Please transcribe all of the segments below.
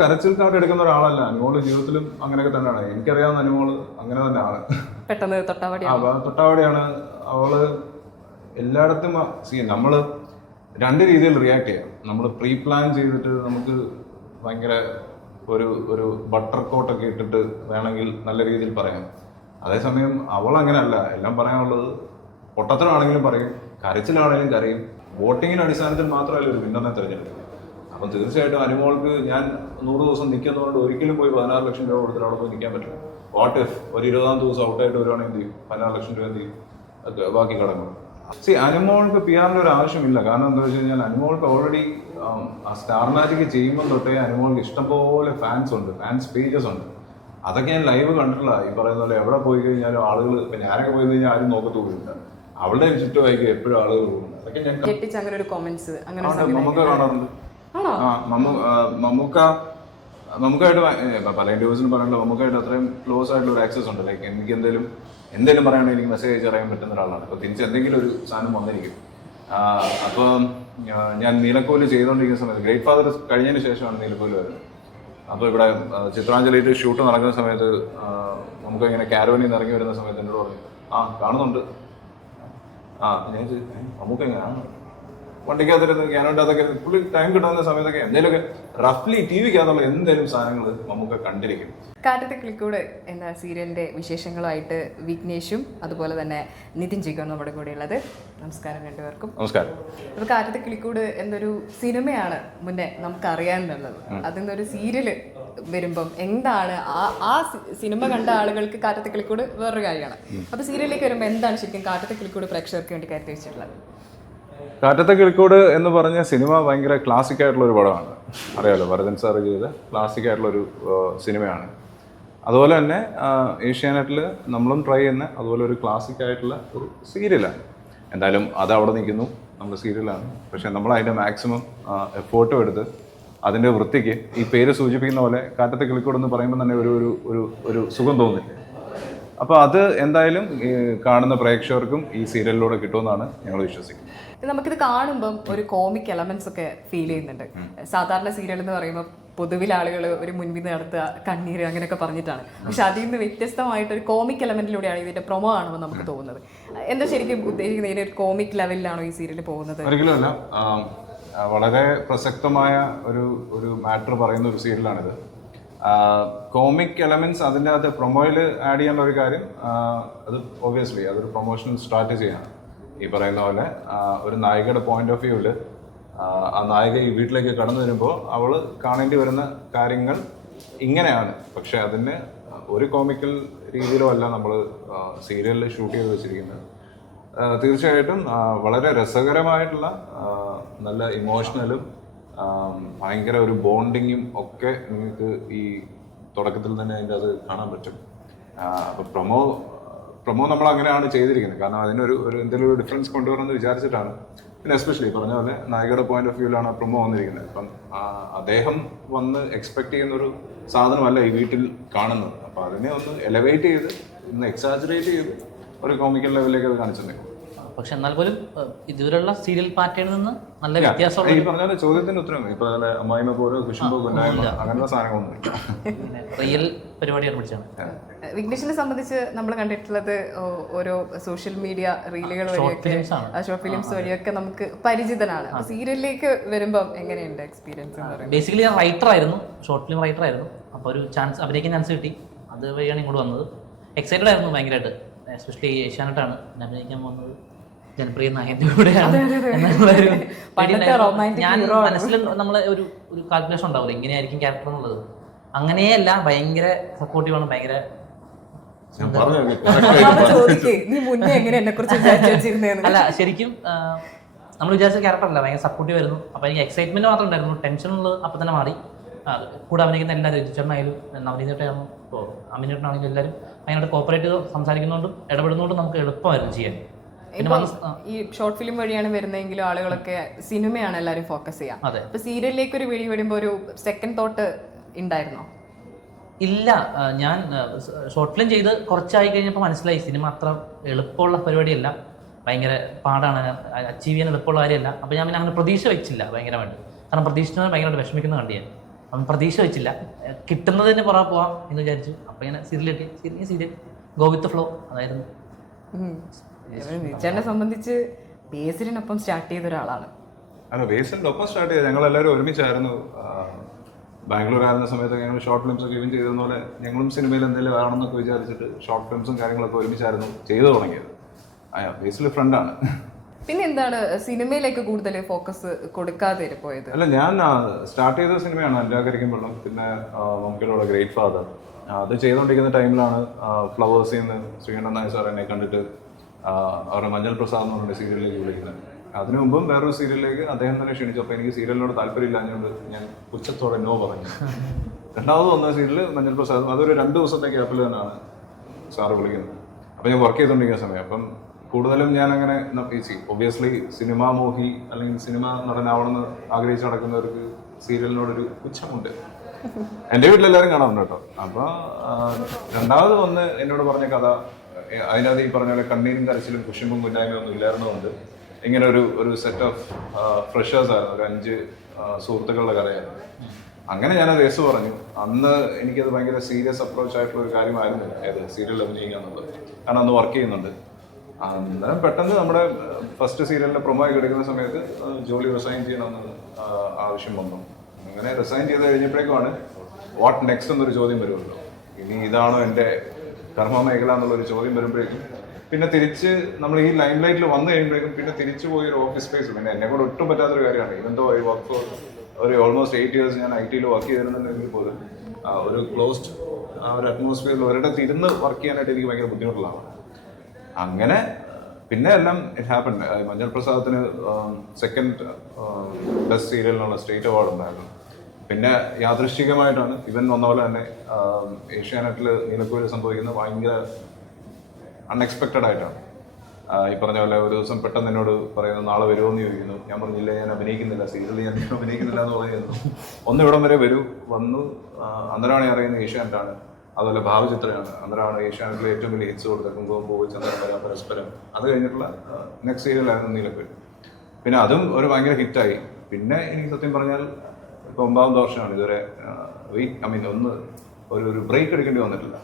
കരച്ചിൽ കാർഡ് എടുക്കുന്ന ഒരാളല്ല. അനുമോൾ ജീവിതത്തിലും അങ്ങനെയൊക്കെ തന്നെയാണ്. എനിക്കറിയാവുന്ന അനുമോൾ അങ്ങനെ തന്നെയാണ് പെട്ടെന്ന് തൊട്ടാവടി അപ്പൊ തൊട്ടാവടിയാണ് അവൾ എല്ലായിടത്തും സി നമ്മൾ രണ്ട് രീതിയിൽ റിയാക്ട് ചെയ്യാം. നമ്മൾ പ്രീ പ്ലാൻ ചെയ്തിട്ട് നമുക്ക് ഭയങ്കര ഒരു ഒരു ബട്ടർ കോട്ടൊക്കെ ഇട്ടിട്ട് വേണമെങ്കിൽ നല്ല രീതിയിൽ പറയാം. അതേസമയം അവൾ അങ്ങനെയല്ല. എല്ലാം പറയാനുള്ളത് പൊട്ടത്തരമാണെങ്കിലും പറയും കരച്ചിലാണെങ്കിലും കരയും. വോട്ടിങ്ങിന്റെ അടിസ്ഥാനത്തിൽ മാത്രമല്ല ഒരു വിന്നറിനെ തിരഞ്ഞെടുക്കുന്നത്. അപ്പം തീർച്ചയായിട്ടും അനുമോൾക്ക് ഞാൻ നൂറ് ദിവസം നിൽക്കുന്നതുകൊണ്ട് ഒരിക്കലും പോയി പതിനാറ് ലക്ഷം രൂപ കൊടുത്തിട്ട് അവിടെ പോയി നിൽക്കാൻ പറ്റില്ല. വാട്ട് ഇഫ് ഒരു ഇരുപതാം ദിവസം ഔട്ടായിട്ട് വരുവാണെങ്കിൽ എന്ത് ചെയ്യും? പതിനാറ് ലക്ഷം രൂപ എന്ത് ചെയ്യും? ബാക്കി കടങ്ങൾ സി അനുമോൾക്ക് പി ആറിന്റെ ഒരു ആവശ്യമില്ല. കാരണം എന്താ വെച്ച് കഴിഞ്ഞാൽ അനുമോൾക്ക് ഓൾറെഡി ആ സ്റ്റാർ മാജിക് ചെയ്യുമ്പോൾ തൊട്ടേ അനുമോൾക്ക് ഇഷ്ടംപോലെ ഫാൻസ് ഉണ്ട്. ഫാൻസ് പേജസ് ഉണ്ട്. അതൊക്കെ ഞാൻ ലൈവ് കണ്ടിട്ടില്ല ഈ പറയുന്ന പോലെ എവിടെ പോയി കഴിഞ്ഞാലും ആളുകൾ ഇപ്പൊ ഞാനൊക്കെ പോയി കഴിഞ്ഞാൽ ആരും നോക്കത്തോന്നില്ല അവളുടെ ചുറ്റുമായിരിക്കും എപ്പോഴും ആളുകൾ പോകുന്നത്. അതൊക്കെ ഞാൻ നമുക്ക് കാണാറുണ്ട്. ആ മമ്മു ആ, മമ്മൂക്ക ഏ, പല ഇന്റർവ്യൂസിനും പറയണ്ടല്ലോ മമ്മൂക്കായിട്ട് അത്രയും ക്ലോസ് ആയിട്ടുള്ള ഒരു ആക്സസ് ഉണ്ട്. ലൈക്ക് എനിക്ക് എന്തെങ്കിലും എന്തെങ്കിലും പറയുകയാണെങ്കിൽ എനിക്ക് മെസ്സേജ് അയച്ച് അറിയാൻ പറ്റുന്ന ഒരാളാണ്. അപ്പോൾ തിരിച്ച് എന്തെങ്കിലും ഒരു സാധനം വന്നിരിക്കും. അപ്പോൾ ഞാൻ നീലക്കോൽ ചെയ്തുകൊണ്ടിരിക്കുന്ന സമയത്ത് ഗ്രേറ്റ് ഫാദർ കഴിഞ്ഞതിന് ശേഷമാണ് നീലക്കോൽ വരുന്നത്. അപ്പോൾ ഇവിടെ ചിത്രാഞ്ജലിയിട്ട് ഷൂട്ട് നടക്കുന്ന സമയത്ത് നമുക്ക് ഇങ്ങനെ കാരവനിൽ നിന്ന് ഇറങ്ങി വരുന്ന സമയത്ത് എന്നോട് പറഞ്ഞു ആ കാണുന്നുണ്ട്. ആ ഞാൻ ചോദിച്ചു, "ഏ, നമുക്ക് എങ്ങനെയാണ് വണ്ടിക്കകത്തിരുന്ന് ക്യാനോന്റെ അതൊക്കെ പുള്ളി ടൈം കിട്ടുന്ന സമയത്തൊക്കെ എന്തെങ്കിലുമൊക്കെ റഫ്ലി ടി വിക്കകത്തുള്ള എന്തെങ്കിലും സാധനങ്ങൾ നമുക്ക് കണ്ടിരിക്കും. കാറ്റത്തെ ക്ലിക്കൂട് എന്ന സീരിയലിന്റെ വിശേഷങ്ങളുമായിട്ട് വിഘ്നേഷും അതുപോലെ തന്നെ നിതിൻ ജിക്കും നമ്മുടെ കൂടെ ഉള്ളത് നമസ്കാരം രണ്ടുപേർക്കും. നമസ്കാരം. അപ്പൊ കാറ്റത്തെ കിളിക്കൂട് എന്നൊരു സിനിമയാണ് മുന്നേ നമുക്ക് അറിയാനുള്ളത് അതിൽ നിന്നൊരു സീരിയൽ വരുമ്പം എന്താണ് ആ ആ സിനിമ കണ്ട ആളുകൾക്ക് കാറ്റത്തെ കിളിക്കൂട് വേറൊരു കാര്യമാണ്. അപ്പോൾ സീരിയലിലേക്ക് വരുമ്പോൾ എന്താണ് ശരിക്കും കാറ്റത്തെ കിളിക്കൂട് പ്രേക്ഷകർക്ക് വേണ്ടി കരുതി വെച്ചിട്ടുള്ളത്? കാറ്റത്തെ കിളിക്കോട് എന്ന് പറഞ്ഞ സിനിമ ഭയങ്കര ക്ലാസിക് ആയിട്ടുള്ള ഒരു പടമാണ്. അറിയാലോ ഭരതൻ സാർ ചെയ്ത ക്ലാസിക് ആയിട്ടുള്ള ഒരു സിനിമയാണ്. അതുപോലെ തന്നെ ഏഷ്യാനെറ്റിൽ നമ്മളും ട്രൈ ചെയ്യുന്ന അതുപോലെ ഒരു ക്ലാസിക് ആയിട്ടുള്ള ഒരു സീരിയലാണ് എന്തായാലും അത് അവിടെ നിൽക്കുന്നു നമ്മൾ സീരിയലാണ് പക്ഷേ നമ്മൾ അതിന്റെ മാക്സിമം എഫേർട്ടും എടുത്ത് അതിന്റെ വൃത്തിക്ക് ഈ പേര് സൂചിപ്പിക്കുന്ന പോലെ കാറ്റത്തെ കിളിക്കോട് എന്ന് പറയുമ്പോൾ തന്നെ ഒരു ഒരു ഒരു ഒരു സുഖം തോന്നില്ല? അപ്പോൾ അത് എന്തായാലും കാണുന്ന പ്രേക്ഷകർക്കും ഈ സീരിയലിലൂടെ കിട്ടുമെന്നാണ് ഞങ്ങൾ വിശ്വസിക്കുന്നത്. നമുക്കിത് കാണുമ്പം ഒരു കോമിക് എലമെന്റ്സ് ഒക്കെ ഫീൽ ചെയ്യുന്നുണ്ട്. സാധാരണ സീരിയൽ എന്ന് പറയുമ്പോൾ പൊതുവിൽ ആളുകൾ ഒരു മുൻപിൽ നടത്തുക കണ്ണീര് അങ്ങനെയൊക്കെ പറഞ്ഞിട്ടാണ്. പക്ഷെ അതിൽ നിന്ന് വ്യത്യസ്തമായിട്ട് ഒരു കോമിക് എലമെന്റിലൂടെയാണ് ഇതിന്റെ പ്രൊമോ ആണോ നമുക്ക് തോന്നുന്നത്. എന്താ ശരിക്കും ഉദ്ദേശിക്കുന്നത്? ഇതിന്റെ ഒരു കോമിക് ലെവലിലാണോ ഈ സീരിയൽ പോകുന്നത്? ഒരിക്കലുമല്ല വളരെ പ്രസക്തമായ ഒരു ഒരു മാറ്റർ പറയുന്ന ഒരു സീരിയലാണിത് കോമിക് എലമെന്റ്സ് അതിന്റെ അകത്ത് പ്രൊമോയിൽ ആഡ് ചെയ്യാനുള്ള ഒരു കാര്യം അത് ഒബ്വിയസ്ലി അതൊരു പ്രൊമോഷണൽ സ്ട്രാറ്റജിയാണ് ഈ പറയുന്ന പോലെ ഒരു നായികയുടെ പോയിന്റ് ഓഫ് വ്യൂവിൽ ആ നായിക ഈ വീട്ടിലേക്ക് കടന്നു വരുമ്പോൾ അവൾ കാണേണ്ടി വരുന്ന കാര്യങ്ങൾ ഇങ്ങനെയാണ്. പക്ഷെ അതിന് ഒരു കോമിക്കൽ രീതിയിലോ അല്ല നമ്മൾ സീരിയലിൽ ഷൂട്ട് ചെയ്ത് വെച്ചിരിക്കുന്നത്. തീർച്ചയായിട്ടും വളരെ രസകരമായിട്ടുള്ള നല്ല ഇമോഷണലും ഭയങ്കര ഒരു ബോണ്ടിങ്ങും ഒക്കെ നിങ്ങൾക്ക് ഈ തുടക്കത്തിൽ തന്നെ അതിന്റെ അത് കാണാൻ പറ്റും. അപ്പോൾ പ്രൊമോ പ്രൊമോ നമ്മൾ അങ്ങനെയാണ് ചെയ്തിരിക്കുന്നത്. കാരണം അതിനൊരു ഒരു എന്തെങ്കിലും ഒരു ഡിഫറൻസ് കൊണ്ടുവരണമെന്ന് വിചാരിച്ചിട്ടാണ്. പിന്നെ എസ്പെഷ്യലി പറഞ്ഞ പോലെ നായികയുടെ പോയിന്റ് ഓഫ് വ്യൂവിലാണ് പ്രൊമോ വന്നിരിക്കുന്നത്. അപ്പം അദ്ദേഹം വന്ന് എക്സ്പെക്ട് ചെയ്യുന്ന ഒരു സാധനമല്ല ഈ വീട്ടിൽ കാണുന്നത്. അപ്പോൾ അതിനെ ഒന്ന് എലവേറ്റ് ചെയ്ത് ഒന്ന് എക്സാജറേറ്റ് ചെയ്ത് ഒരു കോമിക്കൽ ലെവലിലേക്ക് അത് കാണിച്ചിട്ടുണ്ട് പക്ഷെ എന്നാൽ പോലും ഇതുവരെയുള്ള സീരിയൽ പാറ്റേണിൽ നിന്ന് നല്ല വ്യത്യാസം ഈ പറഞ്ഞ ചോദ്യത്തിന് ഉത്തരം ഇപ്പൊ അമ്മായിമ പോരോ കുശുമ്പോ അങ്ങനത്തെ സാധനങ്ങളൊന്നും റിയൽ പരിപാടിയാണ് പിടിച്ചാണ് വിഘ്നേഷിനെ സംബന്ധിച്ച് നമ്മൾ കണ്ടിട്ടുള്ളത് ഓരോ സോഷ്യൽ മീഡിയ റീലുകൾ വഴിയൊക്കെ ഷോർട്ട് ഫിലിംസ് വഴിയൊക്കെ നമുക്ക് പരിചിതനാണ്. സീരിയലിലേക്ക് വരുമ്പം എങ്ങനെയുണ്ട് എക്സ്പീരിയൻസ് എന്ന് പറയുന്നത്? ബേസിക്കലി ഞാൻ റൈറ്റർ ആയിരുന്നു. ഷോർട്ട് ഫിലിം റൈറ്റർ ആയിരുന്നു. അപ്പോൾ ഒരു ചാൻസ് അഭിനയിക്കാൻ ചാൻസ് കിട്ടി. അത് വഴിയാണ് ഇങ്ങോട്ട് വന്നത്. എക്സൈറ്റഡ് ആയിരുന്നു ഭയങ്കരമായിട്ട് എസ്പെഷ്യലി ഏഷ്യാനെട്ടാണ് ഞാൻ അഭിനയിക്കാൻ പോകുന്നത് ജനപ്രിയ നായകന്റെ കൂടെയാണ്. ഞാൻ മനസ്സിൽ നമ്മളെ ഒരു ഒരു കാൽക്കുലേഷൻ ഉണ്ടാവില്ല? എങ്ങനെയായിരിക്കും ക്യാരക്ടർ എന്നുള്ളത്. അങ്ങനെയല്ല ഭയങ്കര സപ്പോർട്ടീവാണ് ഭയങ്കര ഞാൻ പറഞ്ഞു അപ്പൊ നീ മുന്നേ എങ്ങനെ എന്നെ കുറിച്ച് അല്ല ശരിക്കും നമ്മൾ വിചാരിച്ച ക്യാരക്ടർ അല്ല ഭയങ്കര സപ്പോർട്ടീവ് ആയിരുന്നു. അപ്പൊ എനിക്ക് എക്സൈറ്റ്മെന്റ് മാത്രം ഉണ്ടായിരുന്നു. ടെൻഷൻ ഉള്ളത് അപ്പൊ തന്നെ മാറി. കൂടെ അഭിനയിക്കുന്ന എല്ലാവരും രജിച്ചേട്ടനായാലും നവനീതേട്ടായാലും ഇപ്പോൾ അമിനേട്ടനാണെങ്കിലും എല്ലാവരും അതിനോട് കോപ്പറേറ്റ് സംസാരിക്കുന്നതുകൊണ്ടും ഇടപെടുന്നതുകൊണ്ടും നമുക്ക് എളുപ്പമായിരുന്നു ചെയ്യാൻ. ഈ ഷോർട്ട് ഫിലിം വഴിയാണ് വരുന്നതെങ്കിലും ആളുകളൊക്കെ സിനിമയാണ് എല്ലാവരും ഫോക്കസ് ചെയ്യാം. അപ്പൊ സീരിയലിലേക്ക് ഒരു വിളി വരുമ്പോ ഒരു സെക്കൻഡ് തോട്ട് ഉണ്ടായിരുന്നോ? ഇല്ല ഞാൻ ഷോർട്ട് ഫിലിം ചെയ്ത് കുറച്ചായി കഴിഞ്ഞപ്പോൾ മനസ്സിലായി. സിനിമ അത്ര എളുപ്പമുള്ള പരിപാടിയല്ല. ഭയങ്കര പാടാണ്. അച്ചീവ് ചെയ്യാൻ എളുപ്പമുള്ള കാര്യമല്ല. അപ്പോൾ ഞാൻ പിന്നെ അങ്ങനെ പ്രതീക്ഷ വെച്ചില്ല ഭയങ്കരമായിട്ട്. കാരണം പ്രതീക്ഷിച്ചത് ഭയങ്കരമായിട്ട് വിഷമിക്കുന്ന കണ്ടു ഞാൻ അവൻ പ്രതീക്ഷ വെച്ചില്ല. കിട്ടുന്നതിന് പുറകെ പോവാം എന്ന് വിചാരിച്ചു. അപ്പം ഇങ്ങനെ സീരിയൽ കിട്ടി serial serial go with flow അതായിരുന്നു. നിച്ചേനെ സംബന്ധിച്ച് ബേസിലിനൊപ്പം സ്റ്റാർട്ട് ചെയ്ത ഒരാളാണ്. അല്ല ബേസിലിനൊപ്പം സ്റ്റാർട്ട് ചെയ്ത ഞങ്ങൾ എല്ലാവരും ഒരുമിച്ചായിരുന്നു ബാംഗ്ലൂർ ആയിരുന്ന സമയത്ത് ഞങ്ങൾ ഷോർട്ട് ഫിലിംസ് ഒക്കെ ഇവൻ ചെയ്തതുപോലെ പോലെ ഞങ്ങളും സിനിമയിൽ എന്തെങ്കിലും ആണെന്നൊക്കെ വിചാരിച്ചിട്ട് ഷോർട്ട് ഫിലിംസും കാര്യങ്ങളൊക്കെ ഒരുമിച്ചായിരുന്നു ചെയ്തു തുടങ്ങിയത്. ആ ബേസിൽ ഫ്രണ്ടാണ് പിന്നെ എന്താണ് സിനിമയിലേക്ക് കൂടുതൽ ഫോക്കസ് കൊടുക്കാതെ പോയത്? അല്ല ഞാൻ സ്റ്റാർട്ട് ചെയ്ത സിനിമയാണ് അല്ലാകരിക്കും വെള്ളം പിന്നെ നമുക്കിലുള്ള ഗ്രേറ്റ് ഫാദർ അത് ചെയ്തുകൊണ്ടിരിക്കുന്ന ടൈമിലാണ് ഫ്ലവേഴ്സിൽ നിന്ന് ശ്രീകണ്ഠൻ നായർ സാർ എന്നെ കണ്ടിട്ട് അവരുടെ മഞ്ഞൾ പ്രസാദ് എന്ന് പറഞ്ഞ സീരിയലിലേക്ക് വിളിക്കുന്നത്. അതിനു മുമ്പും വേറൊരു സീരിയലിലേക്ക് അദ്ദേഹം തന്നെ ക്ഷണിച്ചു. അപ്പോൾ എനിക്ക് സീരിയലിനോട് താല്പര്യമില്ലാഞ്ഞുകൊണ്ട് ഞാൻ ഉച്ചത്തോടെ നോ പറഞ്ഞു. രണ്ടാമത് വന്ന സീരിയൽ മഞ്ഞൾ പ്രസാദ്. അതൊരു രണ്ട് ദിവസത്തെ ഗ്യാപ്പിൽ തന്നെയാണ് സാറ് വിളിക്കുന്നത്. അപ്പം ഞാൻ വർക്ക് ചെയ്തുകൊണ്ടിരിക്കുന്ന സമയം. അപ്പം കൂടുതലും ഞാൻ അങ്ങനെ ഒബിയസ്ലി സിനിമ മോഹി അല്ലെങ്കിൽ സിനിമ നടനാവണമെന്ന് ആഗ്രഹിച്ച് നടക്കുന്നവർക്ക് സീരിയലിനോടൊരു പുച്ഛമുണ്ട്. എന്റെ വീട്ടിലെല്ലാവരും കാണാറുണ്ട് കേട്ടോ. അപ്പോൾ രണ്ടാമത് വന്ന് എന്നോട് പറഞ്ഞ കഥ അതിനകത്ത് ഈ പറഞ്ഞ പോലെ കണ്ണീരും കരച്ചിലും കുശുമ്പും കുന്നായ്മയും ഒന്നും ഇല്ലായിരുന്നതുകൊണ്ട് ഇങ്ങനെ ഒരു ഒരു സെറ്റ് ഓഫ് ഫ്രഷേഴ്സ് ആയിരുന്നു. ഒരു അഞ്ച് സുഹൃത്തുക്കളുടെ കഥയായിരുന്നു അങ്ങനെ ഞാനത് യേസ് പറഞ്ഞു. അന്ന് എനിക്കത് ഭയങ്കര സീരിയസ് അപ്രോച്ച് ആയിട്ടുള്ള ഒരു കാര്യമായിരുന്നു അതായത് സീരിയൽ അഭിനയിക്കുക എന്നുള്ളത്. കാരണം അന്ന് വർക്ക് ചെയ്യുന്നുണ്ട്. അന്ന് പെട്ടെന്ന് നമ്മുടെ ഫസ്റ്റ് സീരിയലിന്റെ പ്രൊമോ ഒക്കെ എടുക്കുന്ന സമയത്ത് ജോലി റിസൈൻ ചെയ്യണമെന്ന് ആവശ്യം വന്നു. അങ്ങനെ റിസൈൻ ചെയ്ത് കഴിഞ്ഞപ്പോഴേക്കുമാണ് വാട്ട് നെക്സ്റ്റ് എന്നൊരു ചോദ്യം വരുമല്ലോ. ഇനി ഇതാണോ എന്റെ കർമ്മ മേഖല എന്നുള്ളൊരു ചോദ്യം വരുമ്പോഴേക്കും പിന്നെ തിരിച്ച് നമ്മൾ ഈ ലൈം ലൈറ്റിൽ വന്നു കഴിയുമ്പോഴേക്കും പിന്നെ തിരിച്ചു പോയി ഒരു ഓഫീസ് സ്പേസ് പിന്നെ എന്നെ കൂടെ ഒട്ടും പറ്റാത്തൊരു കാര്യമാണ്. ഇവന്തോ ഈ വർക്ക് ഫോർ ഒരു ഓൾമോസ്റ്റ് എയ്റ്റ് ഇയേഴ്സ് ഞാൻ ഐ ടിയിൽ വർക്ക് ചെയ്തിരുന്നുണ്ടെങ്കിൽ പോലും ഒരു ക്ലോസ്ഡ് ആ ഒരു അറ്റ്മോസ്ഫിയറിൽ ഒരിടത്ത് ഇരുന്ന് വർക്ക് ചെയ്യാനായിട്ട് എനിക്ക് ഭയങ്കര ബുദ്ധിമുട്ടുള്ളതാണ് അങ്ങനെ പിന്നെ എല്ലാം ഇറ്റ് ഹാപ്പൺ മഞ്ജൽ പ്രസാദത്തിന് സെക്കൻഡ് ബെസ്റ്റ് സീരിയലിനുള്ള സ്റ്റേറ്റ് അവാർഡ് ഉണ്ടായിരുന്നു. പിന്നെ യാദൃശ്ചികമായിട്ടാണ് ഇവൻ വന്ന പോലെ തന്നെ ഏഷ്യാനെറ്റിൽ നീലക്കുയിൽ സംഭവിക്കുന്ന ഭയങ്കര അൺഎക്സ്പെക്റ്റഡ് ആയിട്ടാണ്. ഈ പറഞ്ഞ പോലെ ഒരു ദിവസം പെട്ടെന്ന് എന്നോട് പറയുന്നു നാളെ വരുമോ എന്ന് ചോദിക്കുന്നു. ഞാൻ പറഞ്ഞില്ല ഞാൻ അഭിനയിക്കുന്നില്ല. സീരിയലിൽ ഞാൻ അഭിനയിക്കുന്നില്ല എന്ന് പറയുന്നു. ഒന്ന് ഇവിടം വരെ വരൂ വന്നു. അന്നേരമാണ് ഞാൻ അറിയുന്നത് ഏഷ്യാനെറ്റാണ്. അതുപോലെ ഭാവചിത്രയാണ്. അന്നേരമാണ് ഏഷ്യാനെറ്റിലെ ഏറ്റവും വലിയ ഹിറ്റ്സ് കൊടുത്ത കുങ്കുമം പോയി ചന്ദ്രൻ വര പരസ്പരം. അത് കഴിഞ്ഞിട്ടുള്ള നെക്സ്റ്റ് സീരിയലായിരുന്നു നീലക്കുയിൽ പിന്നെ അതും ഒരു ഭയങ്കര ഹിറ്റായി പിന്നെ എനിക്ക് സത്യം പറഞ്ഞാൽ ഇപ്പോൾ ഒമ്പതാമത് വർഷമാണ് ഇതുവരെ ഐ മീൻ ഒന്ന് ഒരു ഒരു ബ്രേക്ക് എടുക്കേണ്ടി വന്നിട്ടില്ല.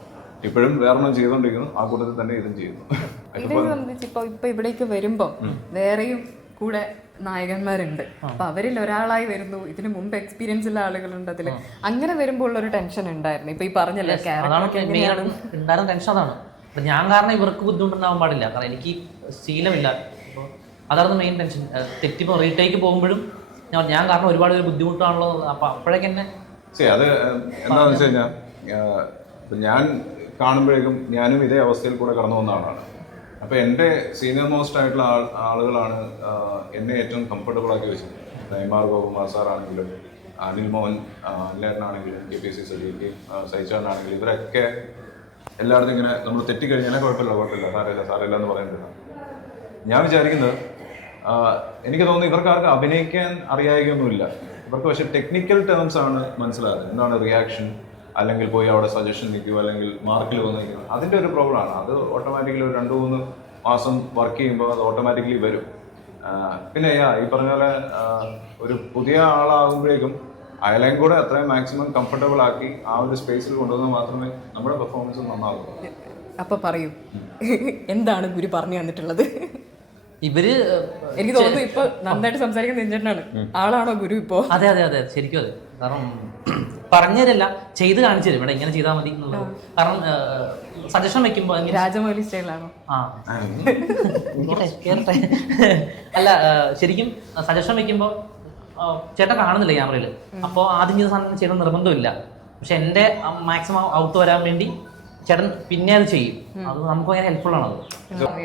ഇപ്പോഴും വേറൊന്നും ചെയ്തുകൊണ്ടിരിക്കുന്നു ആ കൂട്ടത്തിൽ തന്നെ ഇതും ചെയ്യുന്നു. ഇതിനെ സംബന്ധിച്ച് ഇപ്പൊ ഇപ്പൊ ഇവിടേക്ക് വരുമ്പം വേറെയും കൂടെ നായകന്മാരുണ്ട്. അപ്പൊ അവരിൽ ഒരാളായി വരുന്നു. ഇതിനു മുമ്പ് എക്സ്പീരിയൻസ് ഉള്ള ആളുകളുണ്ട് അതിൽ. അങ്ങനെ വരുമ്പോൾ ഉള്ള ഒരു ടെൻഷൻ ഉണ്ടായിരുന്നു. ഇപ്പൊ ഈ പറഞ്ഞല്ലോ അതാണ് മെയിൻ ഉണ്ടായിരുന്ന ടെൻഷൻ അതാണ്. ഞാൻ കാരണം ഇവർക്ക് ബുദ്ധിമുട്ടുണ്ടാവാൻ പാടില്ല. കാരണം എനിക്ക് ശീലമില്ല. അപ്പോൾ അതായിരുന്നു മെയിൻ ടെൻഷൻ തെറ്റിപ്പോ റീടേക്ക് പോകുമ്പോഴും ഞാൻ ഞാൻ കാരണം ഒരുപാട് പേര് ബുദ്ധിമുട്ടാണല്ലോ. അപ്പൊ അപ്പോഴേക്കെന്നെ അത് എന്താണെന്ന് വെച്ച് കഴിഞ്ഞാൽ ഞാൻ കാണുമ്പോഴേക്കും ഞാനും ഇതേ അവസ്ഥയിൽ കൂടെ കടന്നു വന്ന ആളാണ്. അപ്പോൾ എന്റെ സീനിയർ മോസ്റ്റ് ആയിട്ടുള്ള ആൾ ആളുകളാണ് എന്നെ ഏറ്റവും കംഫർട്ടബിൾ ആക്കി വെച്ചത്. നൈമാർ ഗോകുമാർ സാർ ആണെങ്കിലും അനിൽ മോഹൻ അനിലേട്ടനാണെങ്കിലും കെ പി സി സജീക്ക് സൈച്ചാനാണെങ്കിലും ഇവരൊക്കെ എല്ലായിടത്തും ഇങ്ങനെ നമ്മൾ തെറ്റിക്കഴിഞ്ഞാൽ കുഴപ്പമില്ല കുഴപ്പമില്ല സാരമില്ല സാരമില്ല എന്ന് പറയുന്നില്ല ഞാൻ വിചാരിക്കുന്നത് എനിക്ക് തോന്നുന്നു ഇവർക്ക് ആർക്കും അഭിനയിക്കാൻ അറിയായികൊന്നുമില്ല ഇവർക്ക് പക്ഷെ ടെക്നിക്കൽ ടേംസ് ആണ് മനസ്സിലാകുന്നത്. എന്താണ് റിയാക്ഷൻ അല്ലെങ്കിൽ പോയി അവിടെ സജഷൻ നിൽക്കുക അല്ലെങ്കിൽ മാർക്കിൽ വന്ന് നിൽക്കുക അതിന്റെ ഒരു പ്രോബ്ലം ആണ്. അത് ഓട്ടോമാറ്റിക്കലി ഒരു രണ്ട് മൂന്ന് മാസം വർക്ക് ചെയ്യുമ്പോൾ അത് ഓട്ടോമാറ്റിക്കലി വരും. പിന്നെ യാ ഈ പറഞ്ഞ പോലെ ഒരു പുതിയ ആളാകുമ്പോഴേക്കും അയാളെയും കൂടെ അത്രയും മാക്സിമം കംഫർട്ടബിൾ ആക്കി ആ ഒരു സ്പേസിൽ കൊണ്ടുവന്നാൽ മാത്രമേ നമ്മുടെ പെർഫോമൻസ് നന്നാകൂ അപ്പൊ പറയൂ. എന്താണ് ഗുരു പറഞ്ഞു തന്നിട്ടുള്ളത്? ഇവർ എനിക്ക് തോന്നുന്നു ഇപ്പൊ നന്നായിട്ട് സംസാരിക്കുന്ന നെഞ്ചേട്ടനാണ് ആളാണോ ഗുരു ഇപ്പോ? അതെ അതെ അതെ. ശരിക്കും അതെ. കാരണം പറഞ്ഞു തരില്ല ചെയ്ത് കാണിച്ചു തരും ഇവിടെ ഇങ്ങനെ ചെയ്താൽ മതി എന്നുള്ളത്. കാരണം സജഷൻ വെക്കുമ്പോൾ രാജമൗലി സ്റ്റൈലാണോ? ആ. കേറട്ടെ. അല്ല ശരിക്കും സജഷൻ വെക്കുമ്പോൾ ചേട്ടൻ കാണുന്നില്ല ക്യാമറയിൽ അപ്പോൾ ആദ്യം ചെയ്ത സാധനം ചെയ്യണം നിർബന്ധമില്ല. പക്ഷെ എന്റെ മാക്സിമം ഔട്ട് വരാൻ വേണ്ടി ചേട്ടൻ പിന്നെ അത് ചെയ്യും. അത് നമുക്ക് ഭയങ്കര ഹെൽപ്ഫുൾ ആണ്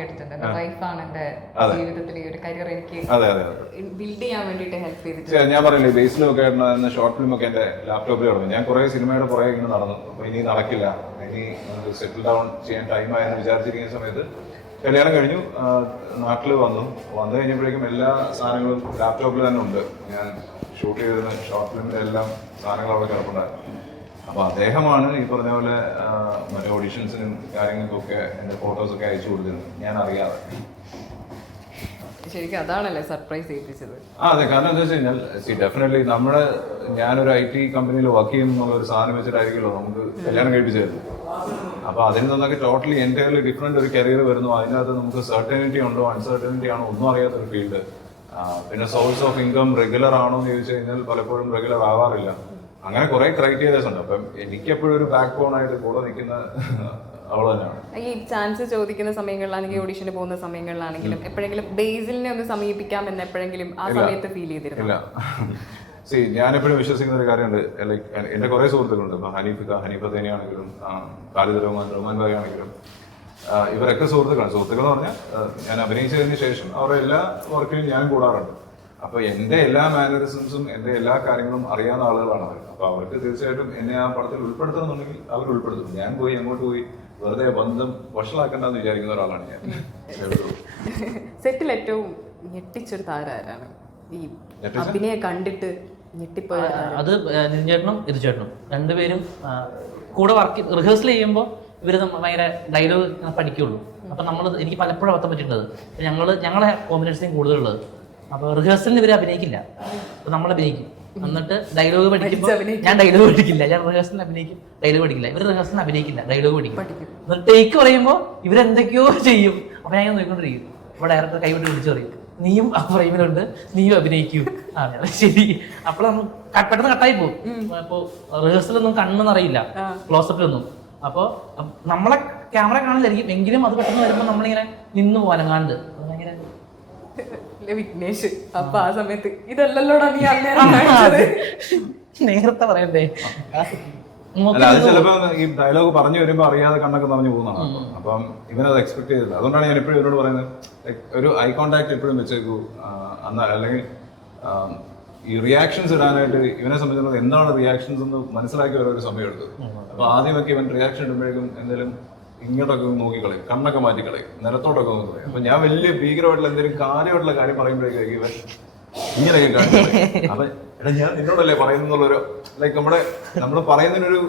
എടുത്തിട്ടുണ്ട്. എന്റെ വൈഫാണ് എന്റെ ജീവിതത്തിൽ ഈ ഒരു കരിയർ എനിക്ക് അതെ അതെ അതെ. ബിൽഡ് ചെയ്യാൻ വേണ്ടിയിട്ട് ഹെൽപ്പ് ചെയ്തിട്ട് ഞാൻ പറയില്ലേ ബേസിലും ഒക്കെ ഷോർട്ട് ഫിലിം ഒക്കെ എന്റെ ലാപ്ടോപ്പിൽ തുടങ്ങി ഞാൻ കുറെ സിനിമയുടെ പുറകെ ഇങ്ങനെ നടന്നു. അപ്പൊ ഇനി നടക്കില്ല. ഇനി സെറ്റിൽ ഡൗൺ ചെയ്യാൻ ടൈമായെന്ന് വിചാരിച്ചിരിക്കുന്ന സമയത്ത് കല്യാണം കഴിഞ്ഞു. നാട്ടിൽ വന്നു. വന്നു കഴിഞ്ഞപ്പോഴേക്കും എല്ലാ സാധനങ്ങളും ലാപ്ടോപ്പിൽ തന്നെ ഉണ്ട്. ഞാൻ ഷൂട്ട് ചെയ്തിരുന്ന ഷോർട്ട് ഫിലിമിന്റെ എല്ലാം സാധനങ്ങൾ അവിടെ കിടപ്പുണ്ടായിരുന്നു. അപ്പൊ അദ്ദേഹമാണ് ഈ പറഞ്ഞ പോലെ മറ്റേ ഓഡിഷൻസിനും കാര്യങ്ങൾക്കൊക്കെ എന്റെ ഫോട്ടോസ് ഒക്കെ അയച്ചു കൊടുത്തിരുന്നത്. ഞാൻ അറിയാതെ ശരിക്കും അതാണല്ലേ സർപ്രൈസ് ചെയ്യിപ്പിച്ചത് ആ അതെ. കാരണം എന്താ വെച്ച് കഴിഞ്ഞാൽ സി ഡെഫിനറ്റ്ലി നമ്മുടെ ഞാനൊരു ഐ ടി കമ്പനിയിൽ വർക്ക് ചെയ്യുന്നുള്ള ഒരു സാധനം വെച്ചിട്ടായിരിക്കുമല്ലോ നമുക്ക് കല്യാണം കഴിപ്പിച്ചത്. അപ്പൊ അതിൽ നിന്നൊക്കെ ടോട്ടലി എന്റയർലി ഡിഫറെന്റ് ഒരു കരിയർ വരുന്നു. അതിനകത്ത് നമുക്ക് സർട്ടനിറ്റി ഉണ്ടോ അൺസർട്ടനിറ്റി ആണോ ഒന്നും അറിയാത്ത ഒരു ഫീൽഡ് പിന്നെ സോഴ്സ് ഓഫ് ഇൻകം റെഗുലർ ആണോ എന്ന് ചോദിച്ചു കഴിഞ്ഞാൽ പലപ്പോഴും റെഗുലർ ആവാറില്ല. അങ്ങനെ കുറെ ക്രൈറ്റീരിയസ് ഉണ്ട്. അപ്പം എനിക്കെപ്പോഴും ഒരു ബാക്ക് ബോൺ ആയിട്ട് കൂടെ നിൽക്കുന്ന അവൾ തന്നെയാണ്. ഈ ചാൻസ് ചോദിക്കുന്ന സമയങ്ങളിലാണെങ്കിൽ ഓഡീഷന് പോകുന്ന സമയങ്ങളിലാണെങ്കിലും എപ്പോഴെങ്കിലും ബേസിലിനെ ഒന്ന് സമീപിക്കാം എന്ന് എപ്പോഴെങ്കിലും ആ സമയത്ത് ഫീൽ ചെയ്തിരുന്നില്ല സി ഞാനെപ്പോഴും വിശ്വസിക്കുന്ന ഒരു കാര്യമുണ്ട്. ലൈക്ക് എന്റെ കുറേ സുഹൃത്തുക്കളുണ്ട്. ഇപ്പോൾ ഹനീഫിക്ക ഹനീഫ തേനയാണെങ്കിലും ഖാലിദ് റഹ്മാൻ റഹ്മാൻ ഭായി ആണെങ്കിലും ഇവരൊക്കെ സുഹൃത്തുക്കളാണ്. സുഹൃത്തുക്കൾ എന്ന് പറഞ്ഞാൽ ഞാൻ അഭിനയിച്ചതിന് ശേഷം അവരുടെ എല്ലാ വർക്കിലും ഞാൻ കൂടാറുണ്ട്. അപ്പൊ എന്റെ എല്ലാ മാനറിസംസും എന്റെ എല്ലാ കാര്യങ്ങളും അറിയാവുന്ന ആളുകളാണ് അവർ അപ്പൊ അവർക്ക് തീർച്ചയായിട്ടും എന്നെ ആ പടത്തിൽ ഉൾപ്പെടുത്തണമെന്നുണ്ടെങ്കിൽ അവർ ഉൾപ്പെടുത്തും. ഞാൻ പോയി അങ്ങോട്ട് പോയി വെറുതെ ബന്ധം വഷളാക്കണ്ടെന്ന് വിചാരിക്കുന്ന ഒരാളാണ് ഞാൻ. സെറ്റിൽ ഏറ്റവും ഞെട്ടിച്ചൊരു താരാരാണ് ഈ? അഭിനയെ കണ്ടിട്ട് ഞെട്ടിപ്പോയ. അത് ചേട്ടനും ഇത് ചേട്ടനും രണ്ടുപേരും കൂടെ വർക്ക് റിഹേഴ്സൽ ചെയ്യുമ്പോൾ ഇവർ ഭയങ്കര ഡയലോഗ് പഠിക്കുള്ളൂ. അപ്പം നമ്മൾ എനിക്ക് പലപ്പോഴും അർത്ഥം പറ്റിയിട്ടുണ്ട് ഞങ്ങൾ ഞങ്ങളെ കോമ്പിനേഷൻ കൂടുതലുള്ളത്. അപ്പോൾ റിഹേഴ്സലിന് ഇവർ അഭിനയിക്കില്ല. അപ്പൊ നമ്മൾ അഭിനയിക്കും. എന്നിട്ട് ഡയലോഗ് പഠിക്കുമ്പോൾ ഞാൻ ഡയലോഗ് പഠിക്കില്ല. ഞാൻ റിഹേഴ്സലിന് അഭിനയിക്കും. ഡയലോഗ് പഠിക്കില്ല. ഇവർ റിഹേഴ്സലിന് അഭിനയിക്കില്ല. ഡയലോഗ് പഠിക്കും. എന്നിട്ട് ടേക്ക് പറയുമ്പോൾ ഇവരെന്തൊക്കെയോ ചെയ്യും. അപ്പോൾ ഞാൻ നോക്കിക്കൊണ്ടിരിക്കും. അപ്പോൾ ഡയറക്ടർ കൈവിട്ട് വിളിച്ചു പറയും നീയും ആ ഫ്രെയിമിലുണ്ട് നീയും അഭിനയിക്കൂ. ആ ശരി. അപ്പോൾ പെട്ടെന്ന് കട്ടായി പോകും അപ്പോൾ റിഹേഴ്സലൊന്നും കണ്ണെന്നറിയില്ല നിറയില്ല ക്ലോസപ്പിലൊന്നും അപ്പോൾ നമ്മളെ ക്യാമറ കാണില്ലായിരിക്കും എങ്കിലും അത് പെട്ടെന്ന് വരുമ്പോൾ നമ്മളിങ്ങനെ നിന്ന് പോകാനും കാണുന്നത് വിഘ്നേഷ്. അപ്പൊ ആ സമയത്ത് ഇതല്ലല്ലോടാ നീ അന്നേരം കാണിച്ചത്. നേരത്തെ പറയണ്ടേ? അല്ല അത് ചിലപ്പോ ഈ ഡയലോഗ് പറഞ്ഞു വരുമ്പോ അറിയാതെ കണ്ണൊക്കെ നിറഞ്ഞു പോകുന്നതാണ്. അപ്പം ഇവനത് എക്സ്പെക്ട് ചെയ്തില്ല. അതുകൊണ്ടാണ് ഞാൻ എപ്പോഴും ഇവരോട് പറയുന്നത് like, ഒരു ഐ കോണ്ടാക്ട് എപ്പോഴും വെച്ചേക്കൂ. അന്ന അല്ലെങ്കിൽ ആ, ഈ റിയാക്ഷൻസ് ഇടാനായിട്ട് ഇവനെ സംബന്ധിച്ചിടത്തോളം എന്താണ് റിയാക്ഷൻസ് എന്ന് മനസ്സിലാക്കി വരാൻ ഒരു സമയം എടുത്തത് അപ്പൊ ആദ്യമൊക്കെ ഇവൻ റിയാക്ഷൻ ഇടുമ്പോഴേക്കും എന്തെങ്കിലും ഇങ്ങോട്ടൊക്കെ നോക്കിക്കളയും കണ്ണൊക്കെ മാറ്റിക്കളയും നിരത്തോട്ടൊക്കെ ഒന്ന് കളയും. അപ്പൊ ഞാൻ വലിയ ഭീകരമായിട്ടുള്ള എന്തെങ്കിലും കാര്യമായിട്ടുള്ള കാര്യം പറയുമ്പോഴേക്കും ഇവൻ ഇങ്ങനെയൊക്കെ കാണിക്കും എടാ ഞാൻ നിന്നോടല്ലേ പറയുന്നുള്ളൊരു ലൈക്ക് നമ്മുടെ നമ്മൾ പറയുന്നതിനൊരു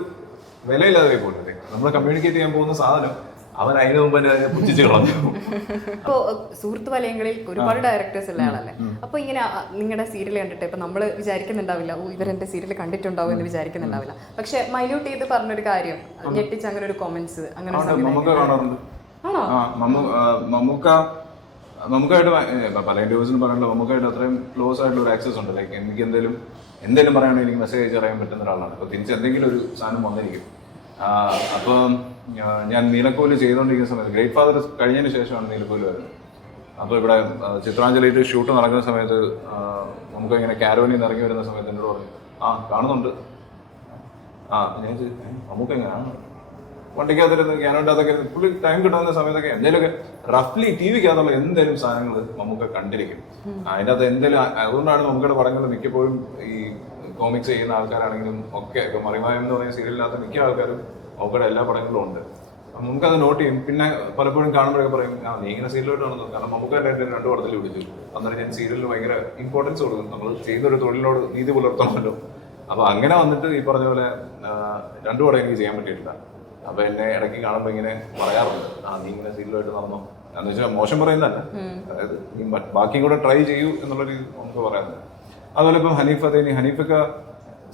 വിലയില്ലാതെ പോലെ നമ്മൾ കമ്മ്യൂണിക്കേറ്റ് ചെയ്യാൻ പോകുന്ന സാധനം അവൻ അതിന് മുമ്പ് തന്നെ പുച്ഛിച്ച് കളഞ്ഞു. ഇപ്പോ സുഹൃത്ത് വലയങ്ങളിൽ ഒരുപാട് ഡയറക്ടേഴ്സ് ഉള്ള ആളല്ലേ? അപ്പൊ ഇങ്ങനെ നിങ്ങളുടെ സീരിയൽ കണ്ടിട്ട് ഇപ്പൊ നമ്മൾ വിചാരിക്കുന്നുണ്ടാവില്ല ഓ ഇവരെന്റെ സീരിയൽ കണ്ടിട്ടുണ്ടാവും എന്ന് വിചാരിക്കുന്നുണ്ടാവില്ല. പക്ഷെ മൈന്യൂട്ട് ചെയ്ത് പറഞ്ഞൊരു കാര്യം ഞെട്ടിച്ച് അങ്ങനെ ഒരു കോമന്റ്സ് അങ്ങനെ. മമ്മൂക്ക ആണോ? മമ്മൂക്കായിട്ട് പല ഇന്റർവ്യൂസിനും പറയാനുള്ള മമ്മൂക്കായിട്ട് അത്രയും ക്ലോസ് ആയിട്ടുള്ള ഒരു ആക്സസ് ഉണ്ട്. ലൈക്ക് എനിക്ക് എന്തെങ്കിലും എന്തെങ്കിലും പറയുകയാണെങ്കിൽ എനിക്ക് മെസ്സേജ് അയച്ച് അറിയാൻ പറ്റുന്ന ഒരാളാണ്. അപ്പോൾ തിരിച്ച് എന്തെങ്കിലും ഒരു സാധനം വന്നിരിക്കും. അപ്പം ഞാൻ നീലക്കോൽ ചെയ്തുകൊണ്ടിരിക്കുന്ന സമയത്ത് ഗ്രേറ്റ് ഫാദർ കഴിഞ്ഞതിന് ശേഷമാണ് നീലക്കോൽ വരുന്നത്. അപ്പോൾ ഇവിടെ ചിത്രാഞ്ജലിയിട്ട് ചിത്രാഞ്ജലിയിൽ ഷൂട്ട് നടക്കുന്ന സമയത്ത് നമുക്ക് ഇങ്ങനെ കാരോനിൽ നിന്ന് ഇറങ്ങി വരുന്ന സമയത്ത് എന്നോട് പറഞ്ഞു ആ കാണുന്നുണ്ട്. ആ ഞാൻ ചോദിച്ചു, "ഏ, നമുക്ക് എങ്ങനെയാണ് വണ്ടിക്കകത്തിരുന്ന് ക്യാനോട്ടകത്തൊക്കെ പുള്ളി ടൈം കിട്ടുന്ന സമയത്തൊക്കെ എന്തെങ്കിലുമൊക്കെ റഫ്ലി ടി വിക്കകത്തുള്ള എന്തെങ്കിലും സാധനങ്ങൾ നമുക്ക് കണ്ടിരിക്കും. അതിന്റെ അകത്ത് എന്തെങ്കിലും അതുകൊണ്ടാണ് നമുക്കിവിടെ പടങ്ങൾ മിക്കപ്പോഴും ഈ കോമിക്സ് ചെയ്യുന്ന ആൾക്കാരാണെങ്കിലും ഒക്കെ ഇപ്പം മറിമായം എന്ന് പറയുന്ന സീരിയലിനകത്ത് മിക്ക ആൾക്കാരും നമുക്കുടെ എല്ലാ പടങ്ങളിലും ഉണ്ട്. നമുക്ക് നമുക്കത് നോട്ട് ചെയ്യും. പിന്നെ പലപ്പോഴും കാണുമ്പോഴൊക്കെ പറയും ആ നീ ഇങ്ങനെ സീരിയലോട്ടാണെന്ന് കാരണം നമുക്ക് എന്റെ രണ്ട് പടത്തിൽ വിളിച്ചു. അന്നേരം ഞാൻ സീരിയലിന് ഭയങ്കര ഇമ്പോർട്ടൻസ് കൊടുക്കും. നമ്മൾ ചെയ്യുന്ന ഒരു തൊഴിലിനോട് നീതി പുലർത്തണമല്ലോ. അപ്പൊ അങ്ങനെ വന്നിട്ട് ഈ പറഞ്ഞ പോലെ രണ്ടു പടം എനിക്ക് ചെയ്യാൻ പറ്റിയിട്ടില്ല. അപ്പൊ എന്നെ ഇടയ്ക്ക് കാണുമ്പോൾ ഇങ്ങനെ പറയാറുണ്ട്. ആ നീ ഇങ്ങനെ സീരിയലായിട്ട് നടന്നോ? എന്ന് വെച്ചാൽ മോശം പറയുന്നതല്ല. അതായത് നീ ബാക്കിയും കൂടെ ട്രൈ ചെയ്യൂ എന്നുള്ള എന്നുള്ളൊരു നമുക്ക് പറയാറുണ്ട്. അതുപോലെ ഇപ്പം ഹനീഫ് അതേ ഹനീഫൊക്കെ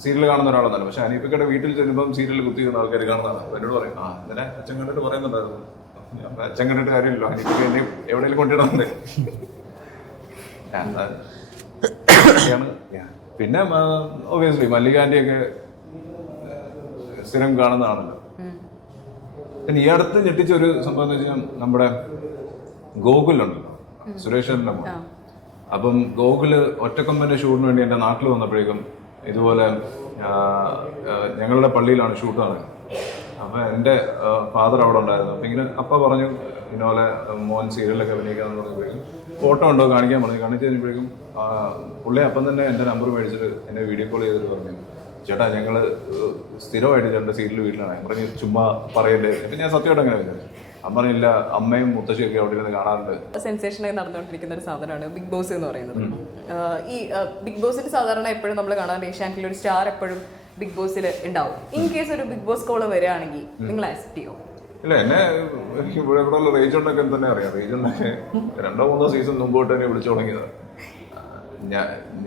സീരിയൽ കാണുന്ന ഒരാളെന്നല്ല പക്ഷെ അനീപ്പിക്കയുടെ വീട്ടിൽ ചെല്ലുമ്പം സീരിയൽ കുത്തി ചെയ്യുന്ന ആൾക്കാർ കാണുന്നതാണ്. അപ്പൊ എന്നോട് പറയും ആ ഇന്നലെ അച്ഛൻ കണ്ടിട്ട് പറയുന്നുണ്ടായിരുന്നു. അച്ഛൻ കണ്ടിട്ട് കാര്യമില്ലല്ലോ. അനീപ്പിക്ക എന്നെ എവിടെയെങ്കിലും കൊണ്ടിടുന്നുണ്ട് ഞാൻ. പിന്നെ ഒബിയസ്ലി മല്ലികാന്റെ ഒക്കെ സ്ഥിരം കാണുന്നതാണല്ലോ. പിന്നെ ഈ അടുത്ത് ഞെട്ടിച്ച ഒരു സംഭവം എന്ന് വെച്ചാൽ നമ്മുടെ ഗോകുലുണ്ടല്ലോ സുരേഷ് മോൻ. അപ്പം ഗോകുൽ ഒറ്റക്കൊമ്പന്റെ ഷൂട്ടിന് വേണ്ടി എന്റെ നാട്ടിൽ വന്നപ്പോഴേക്കും ഇതുപോലെ ഞങ്ങളുടെ പള്ളിയിലാണ് ഷൂട്ട് നടക്കുന്നത്. അപ്പം എന്റെ ഫാദർ അവിടെ ഉണ്ടായിരുന്നു. അപ്പം ഇങ്ങനെ അപ്പ പറഞ്ഞു ഇന്നോലെ മോൻ സീരിയലൊക്കെ അഭിനയിക്കാന്ന് പറഞ്ഞപ്പോഴേക്കും ഫോട്ടോ ഉണ്ടോ? കാണിക്കാൻ പറഞ്ഞു. കാണിച്ചു കഴിഞ്ഞപ്പോഴേക്കും പുള്ളി അപ്പം തന്നെ എന്റെ നമ്പർ മേടിച്ചിട്ട് എന്നെ വീഡിയോ കോൾ ചെയ്തിട്ട് പറഞ്ഞു. ചേട്ടാ ഞങ്ങൾ സ്ഥിരമായിട്ട് ചേട്ടന്റെ സീരിയൽ വീട്ടിലാണ്. പറഞ്ഞു ചുമ്മാ പറയല്ലേ. അപ്പം ഞാൻ സത്യമായിട്ട് അങ്ങനെ വിചാരിച്ചു. അമ്മ പറഞ്ഞില്ല അമ്മയും മുത്തശ്ശിയൊക്കെ അവിടെ ഇരുന്ന് കാണാറുണ്ട്. സെൻസേഷനായി നടന്നുകൊണ്ടിരിക്കുന്ന ഒരു സാധനമാണ് ബിഗ് ബോസ് എന്ന് പറയുന്നത്. ഈ ബിഗ് ബോസിൽ സാധാരണ എപ്പോഴും നമ്മൾ കാണാൻ ഏഷ്യാനെറ്റിൽ ഒരു സ്റ്റാർ എപ്പോഴും ബിഗ് ബോസിൽ ഉണ്ടാവും. ഇൻ കേസ് ഒരു ബിഗ് ബോസ് കോൾ വരികയാണെങ്കിൽ നിങ്ങൾ ആക്സെപ്റ്റ് ചെയ്യോ? ഇല്ല എന്നെ എനിക്ക് ഇവിടെ ഇവിടെ ഉള്ള റേജുണ്ടൊക്കെ തന്നെ അറിയാം. റേജ് ഉണ്ടൊക്കെ രണ്ടോ മൂന്നോ സീസൺ മുമ്പോട്ട് തന്നെ വിളിച്ചു തുടങ്ങിയത്.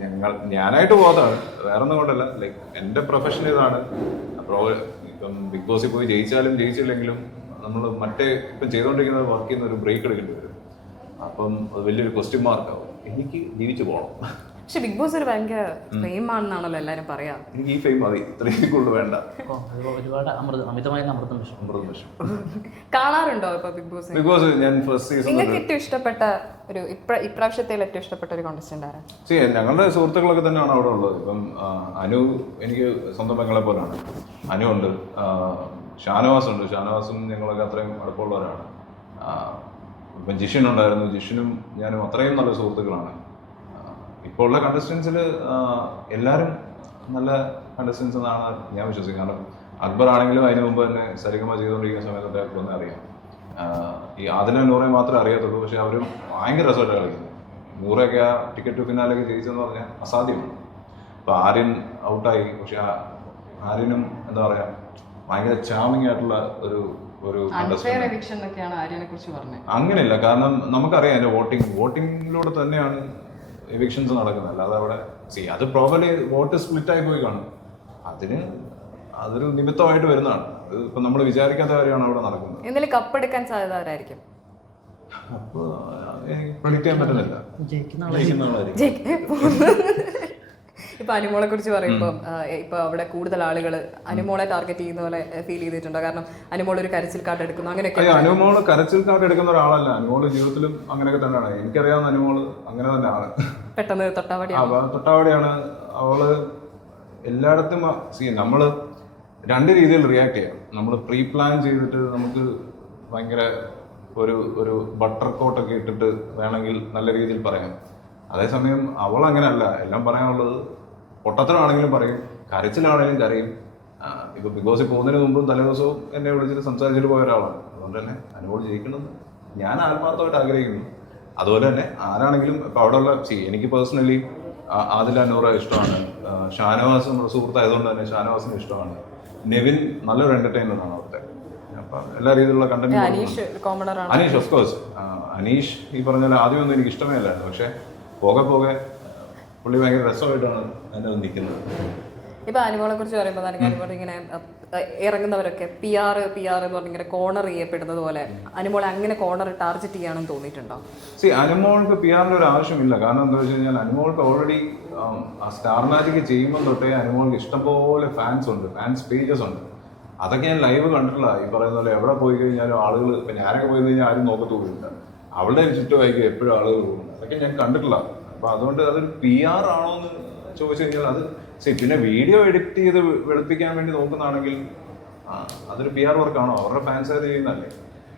ഞങ്ങൾ ഞാനായിട്ട് പോകാതാണ് വേറെ ഒന്നും കൊണ്ടല്ല. ലൈക്ക് എന്റെ പ്രൊഫഷൻ ഇതാണ്. അപ്പോൾ ഇപ്പം ബിഗ് ബോസിൽ പോയി ജയിച്ചാലും ജയിച്ചില്ലെങ്കിലും നമ്മൾ മറ്റേ ഇപ്പം ചെയ്തുകൊണ്ടിരിക്കുന്ന വർക്ക് ചെയ്യുന്ന ഒരു ബ്രേക്ക് എടുക്കേണ്ടി വരും. അപ്പം അത് വലിയൊരു ക്വസ്റ്റ്യൻ മാർക്കാവും എനിക്ക് ജീവിച്ചു പോകണം പക്ഷെ ബിഗ് ബോസ് ഒരു ഭയങ്കര ഫെയിം ആണെന്നാണല്ലോ എല്ലാരും പറയാ. എനിക്ക് ഈ ഫെയിം മതി. ഇത്രയും കൂടുതൽ വേണ്ട. ഒരുപാട് അമൃത അമിതമായ അമൃതം വിഷം. അമൃതം വിഷം. കാണാറുണ്ടോ ഇപ്പൊ ബിഗ് ബോസ് ബിഗ് ബോസ് ഞാൻ ഫസ്റ്റ് സീസൺ നിങ്ങൾക്ക് ഏറ്റവും ഇഷ്ടപ്പെട്ട ഒരു ഇപ്ര ഇപ്രാവശ്യത്തെ ഏറ്റവും ഇഷ്ടപ്പെട്ട ഒരു കോണ്ടസ്റ്റന്റ് ആരാ? സി ഞങ്ങളുടെ സുഹൃത്തുക്കളൊക്കെ തന്നെയാണ് അവിടെ ഉള്ളത്. ഇപ്പം അനു എനിക്ക് സ്വന്തം പെങ്ങളെ പോലാണ്. അനു ഉണ്ട്. ഷാനവാസ് ഉണ്ട് ഷാനവാസും ഞങ്ങളൊക്കെ അത്രയും അടുപ്പമുള്ളവരാണ്. ഇപ്പം ജിഷിൻ ഉണ്ടായിരുന്നു. ജിഷിനും ഞാനും അത്രയും നല്ല സുഹൃത്തുക്കളാണ്. ഇപ്പോൾ ഉള്ള കണ്ടസ്റ്റൻസിൽ എല്ലാവരും നല്ല കണ്ടസ്റ്റൻസ് എന്നാണ് ഞാൻ വിശ്വസിക്കുന്നത്. കാരണം അക്ബർ ആണെങ്കിലും അതിന് മുമ്പ് തന്നെ സരിഗമ ചെയ്തുകൊണ്ടിരിക്കുന്ന സമയത്ത് അദ്ദേഹം ഒന്ന് അറിയാം. ഈ ആദില നൂറെ മാത്രമേ അറിയത്തുള്ളൂ. പക്ഷെ അവരും ഭയങ്കര രസമായിട്ട് കളിക്കുന്നത്. നൂറൊക്കെ ആ ടിക്കറ്റ് ഫിനാലൊക്കെ ജയിച്ചെന്ന് പറഞ്ഞാൽ അസാധ്യമാണ്. അപ്പോൾ ആര്യൻ ഔട്ടായി പക്ഷെ ആര്യനും എന്താ പറയാ ഭയങ്കര ചാമിങ് ആയിട്ടുള്ള ഒരു ഒരു അങ്ങനെയല്ല കാരണം നമുക്കറിയാം അതിന്റെ വോട്ടിംഗ് വോട്ടിങ്ങിലൂടെ തന്നെയാണ് എവിക്ഷൻസ് നടക്കുന്നത്. അല്ലാതെ അവിടെ സി അത് പ്രോബലി വോട്ട് സ്പ്ലിറ്റ് ആയി പോയി കാണും. അതിന് അതൊരു നിമിത്തമായിട്ട് വരുന്നതാണ്. അത് ഇപ്പൊ നമ്മൾ വിചാരിക്കാത്ത കാര്യമാണ് അവിടെ നടക്കുന്നത്. എന്തെങ്കിലും കപ്പെടുക്കാൻ സാധ്യത ആരായിരിക്കും അപ്പോൾ എനിക്ക് പ്രൊഡിക്റ്റ് ചെയ്യാൻ പറ്റുന്നില്ല. ജയിക്കുന്ന ജയിക്കുന്ന ആളായിരിക്കും. ഇപ്പൊ അനുമോളെ കുറിച്ച് പറയുമ്പോൾ ഇപ്പൊ അവിടെ കൂടുതൽ ആളുകൾ അനുമോളെ ടാർഗറ്റ് ചെയ്യുന്ന പോലെ ഫീൽ ചെയ്തിട്ടുണ്ടോ? കാരണം അനുമോൾ ഒരു കരച്ചിൽ കാർഡ് എടുക്കുന്നു അങ്ങനെയൊക്കെ അനുമോൾ അനുമോൾ കരച്ചിൽ കാർഡ് എടുക്കുന്ന ഒരാളല്ല. അനുമോൾ ജീവിതത്തിലും അങ്ങനെയൊക്കെ തന്നെയാണ്. എനിക്കറിയാവുന്ന അനുമോൾ അങ്ങനെ തന്നെയാണ് പെട്ടെന്ന് തൊട്ടാവടി തൊട്ടാവടെയാണ്. അവൾ എല്ലായിടത്തും സീ നമ്മൾ രണ്ട് രീതിയിൽ റിയാക്ട് ചെയ്യാം. നമ്മൾ പ്രീ പ്ലാൻ ചെയ്തിട്ട് നമുക്ക് ഭയങ്കര ഒരു ഒരു ബട്ടർ കോട്ടൊക്കെ ഇട്ടിട്ട് വേണമെങ്കിൽ നല്ല രീതിയിൽ പറയാം. അതേസമയം അവൾ അങ്ങനെയല്ല എല്ലാം പറയാനുള്ളത് പൊട്ടത്തരമാണെങ്കിലും പറയും കരച്ചിലാണെങ്കിലും കരയും. ഇപ്പോൾ ഇപ്പൊ ബിഗ് ബോസിൽ പോകുന്നതിന് മുമ്പും തലേദിവസവും എന്നെ വിളിച്ചിട്ട് സംസാരിച്ചിട്ട് പോയ ഒരാളാണ്. അതുകൊണ്ട് തന്നെ അനുഭവം ജയിക്കണമെന്ന് ഞാൻ ആത്മാർത്ഥമായിട്ട് ആഗ്രഹിക്കുന്നു. അതുപോലെ തന്നെ ആരാണെങ്കിലും ഇപ്പൊ അവിടെ ഉള്ള സി എനിക്ക് പേഴ്സണലി ആദില അനൂറ ഇഷ്ടമാണ്. ഷാനവാസ് നമ്മുടെ സുഹൃത്തായതുകൊണ്ട് തന്നെ ഷാനവാസിന് ഇഷ്ടമാണ്. നെവിൻ നല്ലൊരു എന്റർടൈനർ ആണ് അവിടുത്തെ. അപ്പം എല്ലാ രീതിയിലുള്ള content Aneesh of course Aneesh ഈ പറഞ്ഞാൽ ആദ്യമൊന്നും എനിക്ക് ഇഷ്ടമേ അല്ലായിരുന്നു. പക്ഷെ പോകെ പോകെ പുള്ളി ഭയങ്കര രസമായിട്ടാണ് അതിന്റെ നിൽക്കുന്നത്. ഇപ്പൊ അനുമോളെ കുറിച്ച് പറയുമ്പോൾ ഇങ്ങനെ ഇറങ്ങുന്നവരൊക്കെ പി ആർ പി ആർ എന്ന് പറഞ്ഞിങ്ങനെ കോർണർ ചെയ്യപ്പെടുന്നത് പോലെ അനിമോൾ അങ്ങനെ കോർണർ ടാർജറ്റ് ചെയ്യാണെന്ന് തോന്നിയിട്ടുണ്ടോ? സി അനുമോൾക്ക് പി ആറിന്റെ ഒരു ആവശ്യമില്ല. കാരണം എന്താ വെച്ച് കഴിഞ്ഞാൽ അനുമോൾക്ക് ഓൾറെഡി ആ സ്റ്റാർ മാജിക് ചെയ്യുമ്പോൾ തൊട്ടേ അനുമോൾക്ക് ഇഷ്ടംപോലെ ഫാൻസ് ഉണ്ട്. ഫാൻസ് പേജസ് ഉണ്ട്. അതൊക്കെ ഞാൻ ലൈവ് കണ്ടിട്ടില്ല ഈ പറയുന്ന പോലെ എവിടെ പോയി കഴിഞ്ഞാലും ആളുകൾ ഇപ്പം ഞാനൊക്കെ പോയി കഴിഞ്ഞാൽ ആരും നോക്കത്തോന്നില്ല അവളുടെ ചുറ്റുമായിരിക്കും എപ്പോഴും ആളുകൾ പോകുന്നത്. അതൊക്കെ ഞാൻ കണ്ടിട്ടില്ല. അപ്പൊ അതുകൊണ്ട് അതൊരു പി ആർ ആണോ എന്ന് ചോദിച്ചു കഴിഞ്ഞാൽ അത് ശരി പിന്നെ വീഡിയോ എഡിറ്റ് ചെയ്ത് വെളുപ്പിക്കാൻ വേണ്ടി നോക്കുന്നതാണെങ്കിൽ അതൊരു പി ആർ വർക്കാണോ അവരുടെ ഫാൻസ് ആയത് ചെയ്യുന്നല്ലേ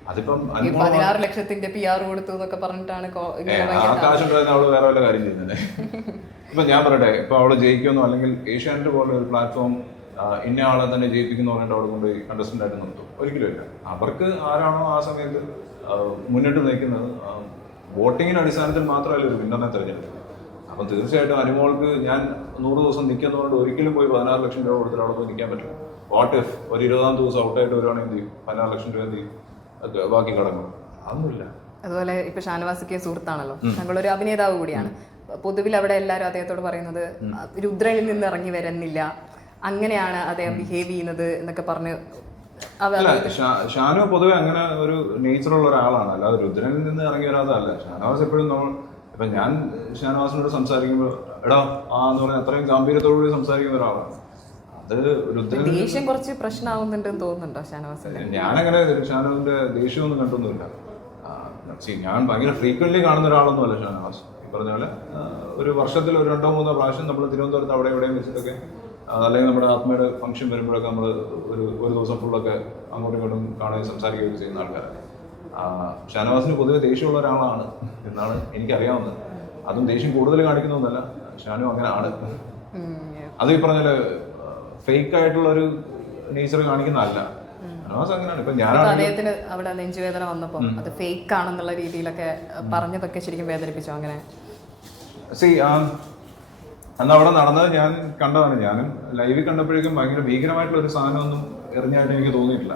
അതിപ്പം പതിനാറ് ലക്ഷത്തിന്റെ പി ആർ കൊടുത്തു എന്നൊക്കെ പറഞ്ഞിട്ടാണ് കോ- ഏ, ഇങ്ങനെ ആ ഭയങ്കര കാശുണ്ടായിരുന്ന അവൾ വേറെ വല്ല കാര്യം ചെയ്യുന്നില്ലേ ഇപ്പൊ ഞാൻ പറയട്ടെ ഇപ്പൊ അവൾ ജയിക്കുമെന്നോ അല്ലെങ്കിൽ ഏഷ്യാനെറ്റ് പോലെ ഒരു പ്ലാറ്റ്ഫോം ഇന്ന ആളെ തന്നെ ജയിപ്പിക്കുന്നു പറഞ്ഞിട്ട് അവിടെ കൊണ്ട് കണ്ടസ്റ്റന്റ് ആയിട്ട് നിർത്തും. ഒരിക്കലും ഇല്ല. അവർക്ക് ആരാണോ ആ സമയത്ത് മുന്നിട്ട് നിൽക്കുന്നത് വോട്ടിങ്ങിന്റെ അടിസ്ഥാനത്തിൽ മാത്രമല്ല ഒരു വിന്നറിനെ തിരഞ്ഞെടുക്കുന്നത് അപ്പം തീർച്ചയായിട്ടും അനുമോൾക്ക് ഞാൻ നൂറ് ദിവസം നിൽക്കുന്നതുകൊണ്ട് ഒരിക്കലും പോയി പതിനാറ് ലക്ഷം രൂപ കൊടുത്തിട്ട് അവിടെ പോയി നിൽക്കാൻ പറ്റില്ല. വാട്ട് ഇഫ് ഒരു ഇരുപതാം ദിവസം ഔട്ടായിട്ട് വരുവാണെങ്കിൽ എന്ത് ചെയ്യും? പതിനാറ് ലക്ഷം രൂപ എന്ത് ചെയ്യും? ബാക്കി കടങ്ങും അതൊന്നുമില്ല. അതുപോലെ ഇപ്പൊ ഷാനവാസിക്ക് സുഹൃത്താണല്ലോ. ഞങ്ങളൊരു അഭിനേതാവ് കൂടിയാണ്. പൊതുവിൽ അവിടെ എല്ലാവരും അദ്ദേഹത്തോട് പറയുന്നത് രുദ്രനിൽ നിന്ന് ഇറങ്ങി വരുന്നില്ല. അങ്ങനെയാണ് അദ്ദേഹം ബിഹേവ് ചെയ്യുന്നത് എന്നൊക്കെ പറഞ്ഞ് അല്ല ഷാനു പൊതുവെ അങ്ങനെ ഒരു നേച്ചറുള്ള ഒരാളാണ്. അല്ലാതെ രുദ്രനിൽ നിന്ന് ഇറങ്ങി വരാതല്ല ഷാനവാസ് എപ്പോഴും നമ്മൾ ഇപ്പൊ ഞാൻ ഷാനവാസിനോട് സംസാരിക്കുമ്പോൾ എടാ ആ എന്ന് പറഞ്ഞാൽ അത്രയും ഗാംഭീര്യത്തോടുകൂടി സംസാരിക്കുന്ന ഒരാളാണ്. അത് രുദ്രൻ ദേഷ്യം കുറച്ച് പ്രശ്നമാവുന്നുണ്ടെന്ന് തോന്നുന്നുണ്ടോ ഷാനവാസിന്? ഞാനങ്ങനെ ഷാനുവിന്റെ ദേഷ്യമൊന്നും കണ്ടൊന്നുമില്ല. ഞാൻ ഭയങ്കര ഫ്രീക്വന്റ്ലി കാണുന്ന ഒരാളൊന്നുമല്ല ഷാനവാസ്. ഈ പറഞ്ഞ പോലെ ഒരു വർഷത്തിൽ ഒരു രണ്ടോ മൂന്നോ പ്രാവശ്യം നമ്മൾ തിരുവനന്തപുരത്ത് അവിടെ എവിടെയും വെച്ചിട്ടൊക്കെ ആ, അല്ലെങ്കിൽ നമ്മുടെ ആത്മയുടെ ഫംഗ്ഷൻ വരുമ്പോഴൊക്കെ നമ്മൾ ഒരു ഒരു ദിവസം ഫുള്ളൊക്കെ അങ്ങോട്ടും ഇങ്ങോട്ടും കാണുകയും സംസാരിക്കുകയൊക്കെ ചെയ്യുന്ന ആൾക്കാരാണ്. ഷാനവാസിന് പൊതുവെ ദേഷ്യമുള്ള ഒരാളാണ് എന്നാണ് എനിക്കറിയാവുന്നത്. അതും ദേഷ്യം കൂടുതൽ കാണിക്കുന്നൊന്നല്ല ഷാനു അങ്ങനെ ആണ്. അത് ഈ പറഞ്ഞാൽ ഫേക്ക് ആയിട്ടുള്ള ഒരു നേച്ചർ കാണിക്കുന്നതല്ല അദ്ദേഹത്തിന് അവിടെ നെഞ്ചുവേദന വന്നപ്പോ അത് ഫേക്ക് ആണെന്നുള്ള രീതിയിലൊക്കെ പറഞ്ഞതൊക്കെ ശരിക്കും വേദനിപ്പിച്ചു അങ്ങനെ? അന്ന് അവിടെ നടന്നത് ഞാൻ കണ്ടതാണ്. ഞാനും ലൈവിൽ കണ്ടപ്പോഴേക്കും ഭയങ്കര ഭീകരമായിട്ടുള്ള ഒരു സാധനമൊന്നും എറിഞ്ഞായിട്ട് എനിക്ക് തോന്നിയിട്ടില്ല.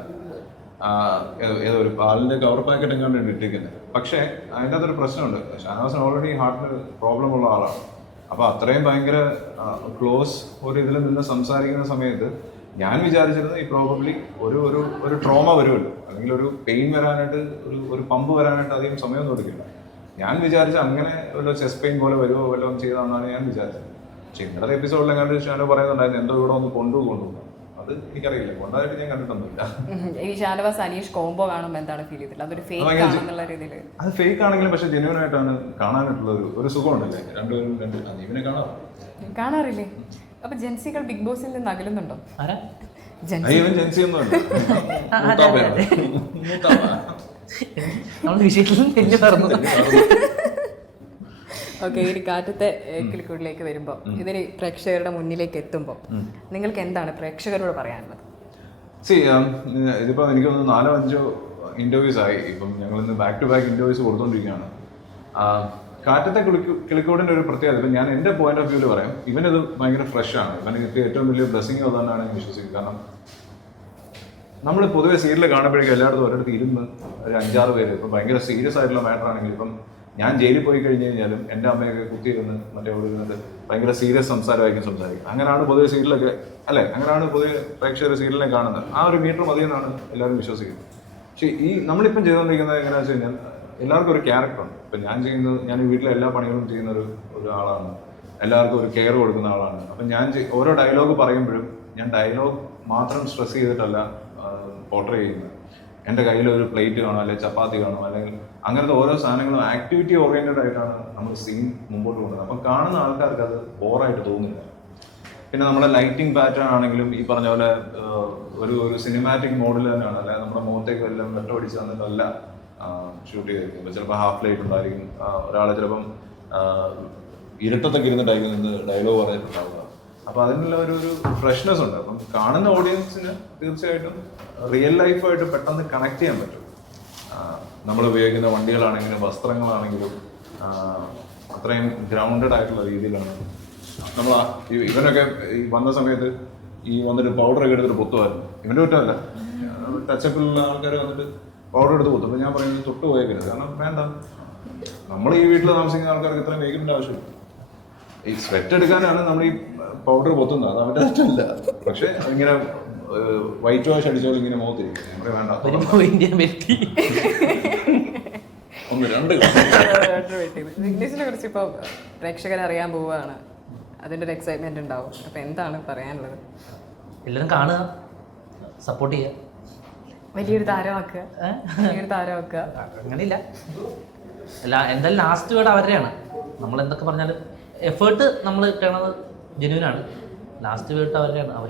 ഏതോ ഒരു പാലിന്റെ കവർ പാക്കറ്റ് എങ്ങാണ്ട് ഇട്ടിരിക്കുന്നത് പക്ഷേ അതിന്റെ അകത്തൊരു പ്രശ്നമുണ്ട്. ഷാനവാസൻ ഓൾറെഡി ഹാർട്ടിന് പ്രോബ്ലം ഉള്ള ആളാണ്. അപ്പോൾ അത്രയും ഭയങ്കര ക്ലോസ് ഒരു ഇതിൽ നിന്ന് സംസാരിക്കുന്ന സമയത്ത് ഞാൻ വിചാരിച്ചിരുന്നത് ഈ പ്രോബബ്ലി ഒരു ഒരു ഒരു ട്രോമ വരുമല്ലോ. അല്ലെങ്കിൽ ഒരു പെയിൻ വരാനായിട്ട് ഒരു ഒരു പമ്പ് വരാനായിട്ട് അധികം സമയമൊന്നും എടുക്കില്ല. ഞാൻ വിചാരിച്ച അങ്ങനെ വല്ല ചെസ്റ്റ് പെയിൻ പോലെ വരുമോ വല്ലതും ചെയ്താണെന്നാണ് ഞാൻ വിചാരിച്ചത്. പക്ഷേ ഇന്നത്തെ എപ്പിസോഡിൽ എങ്ങാണ്ട് ഷാനോ പറയുന്നുണ്ടായിരുന്നു എന്തോ ഇവിടെ ഒന്ന് കൊണ്ടു കൊണ്ടു അത് എനിക്കറിയില്ല. കൊണ്ടായിട്ട് ഞാൻ കണ്ടിട്ടൊന്നുമില്ല. ഈ ഷാനവാസ് അനീഷ് കോംബോ കാണുമ്പോൾ എന്താണ് ഫീൽ ചെയ്തില്ല അതൊരു ഫേക്ക് ആണെന്നുള്ള രീതിയിൽ. അത് ഫേക്ക് ആണെങ്കിലും പക്ഷെ ജെന്യൂൻ ആയിട്ടാണ് കാണാനായിട്ടുള്ള ഒരു ഒരു സുഖമുണ്ടല്ലേ? രണ്ടുപേരും രണ്ട് അനീവിനെ ഇവനെ കാണാം കാണാറില്ലേ? അപ്പൊ ജെൻസികൾ ബിഗ് ബോസിൽ നിന്ന് അകലുന്നുണ്ടോ? ആരാ? ജെൻസി ആ, ഇവൻ ജെൻസി ഒന്നും. നമ്മൾ വിഷയത്തിൽ തെഞ്ഞു പറഞ്ഞു ഓക്കെ ഈ കാറ്റത്തെ കിളിക്കൂടിലേക്ക് വരുമ്പോൾ ഇതിന് പ്രേക്ഷകരുടെ മുന്നിലേക്ക് എത്തുമ്പോൾ നിങ്ങൾക്ക് എന്താണ് പ്രേക്ഷകരോട് പറയാനുള്ളത്? സി ഇതിപ്പോൾ എനിക്ക് തോന്നുന്നു നാലോ അഞ്ചോ ഇന്റർവ്യൂസ് ആയി. ഇപ്പം ഞങ്ങൾ ഇന്ന് ബാക്ക് ടു ബാക്ക് ഇന്റർവ്യൂസ് കൊടുത്തോണ്ടിരിക്കുകയാണ് ആ, കാറ്റത്തെ കിളിക്കോടിന്റെ ഒരു പ്രത്യേകത ഇപ്പം ഞാൻ എന്റെ പോയിന്റ് ഓഫ് വ്യൂവിൽ പറയാം. ഇവനത് ഭയങ്കര ഫ്രഷ് ആണ്. ഇവന് കിട്ടിയ ഏറ്റവും വലിയ ബ്ലെസ്സിങ് അതാണ് ഞാൻ വിശ്വസിക്കുന്നത്. കാരണം നമ്മൾ പൊതുവെ സീരിയൽ കാണുമ്പോഴേക്കും എല്ലായിടത്തും ഒരിടത്ത് ഇരുന്ന് ഒരു അഞ്ചാറ് പേര് ഇപ്പം ഭയങ്കര സീരിയസ് ആയിട്ടുള്ള മാറ്റർ ആണെങ്കിൽ ഇപ്പം ഞാൻ ജയിലിൽ പോയി കഴിഞ്ഞ് കഴിഞ്ഞാലും എന്റെ അമ്മയൊക്കെ കുത്തി ഇരുന്ന് മറ്റേ ഓടുന്നത് ഭയങ്കര സീരിയസ് സംസാരമായിരിക്കും സംസാരിക്കും അങ്ങനെയാണ് പൊതുവെ സീരിയലൊക്കെ അല്ലേ? അങ്ങനെയാണ് പൊതുവെ പ്രേക്ഷകർ സീരിയലിനെ കാണുന്നത്. ആ ഒരു മീറ്റർ മതിയെന്നാണ് എല്ലാവരും വിശ്വസിക്കുന്നത്. പക്ഷേ ഈ നമ്മളിപ്പം ചെയ്തുകൊണ്ടിരിക്കുന്നത് എങ്ങനെയാണെന്ന് വെച്ച് കഴിഞ്ഞാൽ എല്ലാവർക്കും ഒരു ക്യാരക്ടറുണ്ട് ഇപ്പം ഞാൻ ചെയ്യുന്നത് ഞാൻ വീട്ടിലെ എല്ലാ പണികളും ചെയ്യുന്ന ഒരു ഒരാളാണ് എല്ലാവർക്കും ഒരു കെയർ കൊടുക്കുന്ന ആളാണ്. അപ്പം ഞാൻ ഓരോ ഡയലോഗ് പറയുമ്പോഴും ഞാൻ ഡയലോഗ് മാത്രം സ്ട്രെസ് ചെയ്തിട്ടല്ല പോർട്രേ ചെയ്യുന്നത്. എന്റെ കയ്യിൽ ഒരു പ്ലേറ്റ് കാണും അല്ലെങ്കിൽ ചപ്പാത്തി കാണും അല്ലെങ്കിൽ അങ്ങനത്തെ ഓരോ സാധനങ്ങളും ആക്ടിവിറ്റി ഓറിയന്റഡ് ആയിട്ടാണ് നമ്മൾ സീൻ മുമ്പോട്ട് കൊണ്ടത് അപ്പം കാണുന്ന ആൾക്കാർക്ക് അത് ബോറായിട്ട് തോന്നുന്നില്ല പിന്നെ നമ്മുടെ ലൈറ്റിംഗ് പാറ്റേൺ ആണെങ്കിലും ഈ പറഞ്ഞ പോലെ ഒരു ഒരു സിനിമാറ്റിക് മോഡിൽ തന്നെയാണ്. അല്ലാതെ നമ്മുടെ മുഖത്തേക്ക് എല്ലാം വെട്ടമടിച്ച് തന്നിട്ടല്ല ഷൂട്ട് ചെയ്തിരിക്കുന്നത്. ചിലപ്പോൾ ഹാഫ് ലൈറ്റ് ഉണ്ടായിരിക്കും. ഒരാളെ ചിലപ്പം ഇരുട്ടത്തൊക്കെ ഇരുന്നിട്ടായിരിക്കും നിന്ന് ഡയലോഗ് പറഞ്ഞിട്ടുണ്ടാവുക അപ്പോൾ അതിനുള്ള ഒരു ഒരു ഫ്രഷ്നെസ് ഉണ്ട്. അപ്പം കാണുന്ന ഓഡിയൻസിന് തീർച്ചയായിട്ടും റിയൽ ലൈഫായിട്ട് പെട്ടെന്ന് കണക്ട് ചെയ്യാൻ പറ്റും. നമ്മൾ ഉപയോഗിക്കുന്ന വണ്ടികളാണെങ്കിലും വസ്ത്രങ്ങളാണെങ്കിലും അത്രയും ഗ്രൗണ്ടഡ് ആയിട്ടുള്ള രീതിയിലാണ്. നമ്മൾ ഇവനൊക്കെ ഈ വന്ന സമയത്ത് ഈ വന്നിട്ട് പൗഡർ ഒക്കെ എടുത്തിട്ട് പൊത്തുമായിരുന്നു. ഇവന്റെ കുറ്റമല്ല. ടച്ചപ്പിലുള്ള ആൾക്കാർ വന്നിട്ട് പൗഡർ എടുത്ത് പൊത്തും. ഞാൻ പറയുന്നത് തൊട്ട് പോയേക്കരുത് കാരണം വേണ്ട. നമ്മൾ ഈ വീട്ടിൽ താമസിക്കുന്ന ആൾക്കാർക്ക് ഇത്രയും മേക്കപ്പിന്റെ ആവശ്യമില്ല. ഈ സ്വെറ്റ് എടുക്കാനാണ് നമ്മൾ ഈ പൗഡർ പൊത്തുന്നത്. അത് അവന്റെ തെറ്റല്ല പക്ഷെ അതിങ്ങനെ വൈറ്റ് വാഷ് അടിച്ചോളും ഇങ്ങനെ മുഖത്തിരിക്കും വേണ്ട. ഒന്ന് രണ്ട് വിഘ്നേഷിനെ കുറിച്ച് ഇപ്പോൾ പ്രേക്ഷകർ അറിയാൻ പോവുകയാണ്. അതിന്റെ ഒരു എക്സൈറ്റ്മെന്റ് ഉണ്ടാവും. അപ്പൊ എന്താണ് പറയാനുള്ളത്? എല്ലാരും കാണുക. സപ്പോർട്ട് ചെയ്യുക. വലിയൊരു താരമാക്കുക? വലിയൊരു താരമാക്കുക. അങ്ങനെയില്ല. അല്ല എന്തായാലും ലാസ്റ്റ് വേർഡ് അവരുടെയാണ്. നമ്മൾ എന്തൊക്കെ പറഞ്ഞാലും എഫേർട്ട് നമ്മൾ ഇട്ടണത് ജെന്യൂനാണ് ലാസ്റ്റ് വേർട്ട് അവരുടെയാണ് അവർ